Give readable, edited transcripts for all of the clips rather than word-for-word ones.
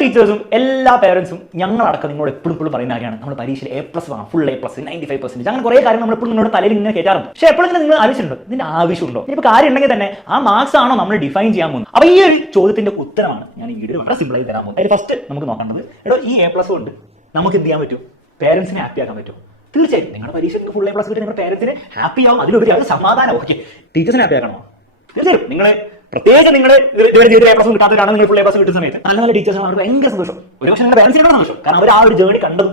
ടീച്ചേഴ്സും എല്ലാ പേരൻസും ഞങ്ങളടക്കം നിങ്ങളോട് എപ്പോഴും പറയുന്ന കാര്യമാണ് നമ്മൾ പരീക്ഷയിൽ A+ വാങ്ങാം, ഫുൾ A+, 95%. അങ്ങനെ കുറേ കാര്യം നമ്മൾ എപ്പോഴും നിങ്ങളുടെ തലയിൽ ഇങ്ങനെ കയറ്റാറുണ്ട്. പക്ഷേ എപ്പോഴെങ്കിലും നിങ്ങൾ ആവശ്യമുണ്ടോ? ഇതിന്റെ ആവശ്യമുണ്ടോ? ഇനിയിപ്പോൾ കാര്യം ഉണ്ടെങ്കിൽ തന്നെ ആ മാർക്സ് ആണോ നമ്മൾ ഡിഫൈൻ ചെയ്യാൻ പോകുന്നത്? അപ്പോൾ ഈ ഒരു ചോദ്യത്തിന്റെ ഉത്തരമാണ് ഞാൻ ഈ വീഡിയോ വളരെ സിമ്പിളായി തരാൻ പോകുന്നത്. അതിൽ ഫസ്റ്റ് നമുക്ക് നോക്കേണ്ടത്, ഈ A+ കൊണ്ട് നമുക്ക് എന്ത് ചെയ്യാൻ പറ്റും? പേരൻസിനെ ഹാപ്പി ആക്കാൻ പറ്റും. തീർച്ചയായും നിങ്ങളുടെ പരീക്ഷയ്ക്ക് ഫുൾ A+ കിട്ടി നിങ്ങളുടെ പേരൻസിനെ ഹാപ്പി ആവും, അതിലുപരി അത് സമാധാനം. ഓക്കെ, ടീച്ചേഴ്സിനെ ഹാപ്പി ആക്കണോ? തീർച്ചയായും നിങ്ങളെ പ്രത്യേകിച്ച് നിങ്ങൾ A+ കിട്ടാത്തവരാണ് നിങ്ങൾ ഫുൾ A+ കിട്ടുന്ന സമയത്ത് നല്ല ടീച്ചേഴ്സ് അവർക്ക് ഭയങ്കര സന്തോഷം. ഒരുപക്ഷെ നിങ്ങളുടെ പേരൻസിനാണ് സന്തോഷം, കാരണം അവർ ആ ഒരു ജേർണി കണ്ടതും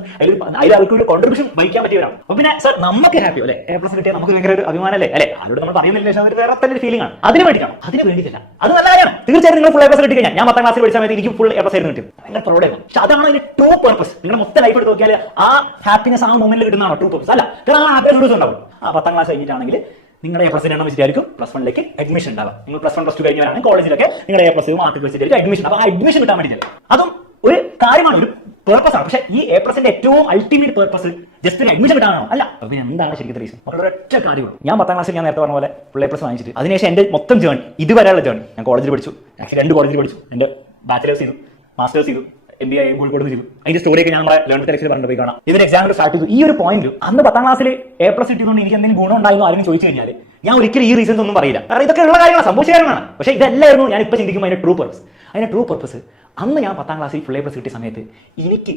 അതിൽ അവർക്ക് ഒരു കോൺട്രിബ്യൂഷൻ വഹിക്കാൻ പറ്റിയവരാണ്. അപ്പൊ പിന്നെ സർ നമുക്ക് ഹാപ്പി അല്ലേ? A+ കിട്ടിയാൽ നമുക്ക് ഭയങ്കര ഒരു അഭിമാനം അല്ലേ? അല്ലെ, ആരോട് നമ്മൾ പറയുന്നില്ല, അവർ വേറെ തന്നെ ഒരു ഫീലിംഗ് ആണ്. അതിന് വേണ്ടിയിട്ടാണ്, അതിന് വേണ്ടിയിട്ടില്ല. അത് നല്ല കാര്യമാണ്. തീർച്ചയായും നിങ്ങൾ ഫുൾ A+ കിട്ടി കഴിഞ്ഞാൽ, ഞാൻ 10ാം ക്ലാസ്സിൽ പഠിച്ച സമയത്ത് എനിക്ക് ഫുൾ A+ ആയിരുന്നു കിട്ടിയത്. ഭയങ്കര പ്രൗഡായിരുന്നു. പക്ഷെ അതാണ് അതിന്റെ ട്രൂ പർപ്പസ്. നിങ്ങളുടെ മൊത്തം ലൈഫ് എടുത്ത് നോക്കിയാൽ ആ ഹാപ്പിനെസ് ആ മൊമെന്റിൽ കിട്ടുന്നതാണ് ട്രൂ പർപ്പസ്. അല്ല, കാരണം ആ ഹാപ്പിനെസ് ഉണ്ടാവും. ആ 10ാം ക്ലാസ് കഴിഞ്ഞിട്ടാണെങ്കിൽ നിങ്ങളുടെ A+ എണ്ണം വെച്ചിട്ടായിരിക്കും +1ലേക്ക് അഡ്മിഷൻ ഉണ്ടാവുക. നിങ്ങൾ +1 +2 കഴിഞ്ഞവരാണ് കോളേജിലൊക്കെ നിങ്ങളുടെ A+ മാർക്ക് വെച്ചിട്ടായിരിക്കും അഡ്മിഷൻ. അപ്പോൾ ആ അഡ്മിഷൻ കിട്ടാൻ വേണ്ടിയില്ല, അതും ഒരു കാര്യമാണ്, ഒരു പേർപ്പസ് ആണ്. പക്ഷേ ഈ A+ന്റെ ഏറ്റവും അൾട്ടിമേറ്റ് പേർപ്പസ് ജസ്റ്റ് ഒരു അഡ്മിഷൻ കിട്ടാനാണോ? അല്ല. അപ്പോൾ എന്താണ് ശരിക്കും റീസൺ? വളരെ ഒറ്റ കാര്യമാണ്. ഞാൻ 10ാം ക്ലാസ്സിൽ ഞാൻ നേരത്തെ പറഞ്ഞ പോലെ ഫുൾ A+ വാങ്ങിച്ചിട്ട് അതിനുശേഷം എൻ്റെ മൊത്തം ജേർണി ഇതുവരെയുള്ള ജേർണി, ഞാൻ കോളേജിൽ പഠിച്ചു, ആക്ച്വലി 2 കോളേജിൽ പഠിച്ചു. എൻ്റെ ബാച്ചിലേഴ്സ് ചെയ്തു, മാസ്റ്റേഴ്സ് ചെയ്തു, MBA കോഴിക്കോട് ചെയ്തു. അതിന്റെ സ്റ്റോറിയൊക്കെ ഞാൻ നമ്മുടെ ലേൺ ടെക്സ്റ്റിൽ പറഞ്ഞു പോയി കാണാം. ഇതിന്റെ എക്സാമിൽ സ്റ്റാർട്ട് ചെയ്തു. ഈ ഒരു പോയിന്റ് അന്ന് 10ാം ക്ലാസ്സിൽ A+ കിട്ടിയതുകൊണ്ട് എനിക്ക് എന്തെങ്കിലും ഗുണം ഉണ്ടായിരുന്നു ആരും ചോദിച്ചു കഴിഞ്ഞാൽ ഞാൻ ഒരിക്കലും ഈ റീസൺസ് ഒന്നും പറയില്ല, കാരണം ഇതൊക്കെ ഉള്ള കാര്യങ്ങളാണ്, സംഭവിച്ച കാര്യങ്ങളാണ്. പക്ഷേ ഇതെല്ലായിരുന്നു ഞാൻ ഇപ്പോൾ ചിന്തിക്കുമ്പോൾ അതിന്റെ ട്രൂ പർപ്പസ്. അതിന്റെ ട്രൂ പർപ്പസ് അന്ന് ഞാൻ 10ാം ക്ലാസ്സിൽ ഫുൾ A+ കിട്ടിയ സമയത്ത് എനിക്ക്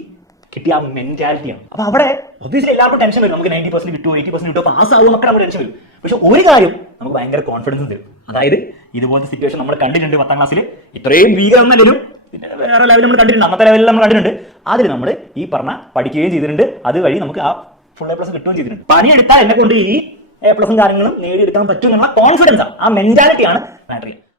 കിട്ടിയ ആ മെന്റാലിറ്റിയാണ്. അപ്പൊ അവിടെ ഒബ്വിയസ്ലി എല്ലാവർക്കും ടെൻഷൻ വരും, നമുക്ക് 90% കിട്ടുമോ, 80% കിട്ടുമോ, പാസ് ആകുമോ, മക്കളെ നമ്മുടെ ടെൻഷൻ വരും. പക്ഷെ ഒരു കാര്യം നമുക്ക് ഭയങ്കര കോൺഫിഡൻസ് തരും, അതായത് ഇതുപോലത്തെ സിറ്റുവേഷൻ നമ്മൾ കണ്ടിട്ടുണ്ട് 10ാം ക്ലാസ്സിൽ. ഇത്രയും ഭീകരമൊന്നല്ലെങ്കിലും പിന്നെ വേറെ ലെവലിൽ നമ്മൾ കണ്ടിട്ടുണ്ട്, അന്നത്തെ ലെവലിൽ നമ്മൾ കണ്ടിട്ടുണ്ട്. അതിൽ നമ്മൾ ഈ പറഞ്ഞ പഠിക്കുകയും ചെയ്തിട്ടുണ്ട്, അതുവഴി നമുക്ക് ആ ഫുൾ A+ കിട്ടുകയും ചെയ്തിട്ടുണ്ട്. പണിയെടുത്താൽ എന്നെ കൊണ്ട് ഈ A+ കാര്യങ്ങളും നേടിയെടുക്കാൻ പറ്റും എന്നുള്ള കോൺഫിഡൻസ് ആണ്, ആ മെന്റാലിറ്റിയാണ് മാറ്റർ ചെയ്യുന്നത്.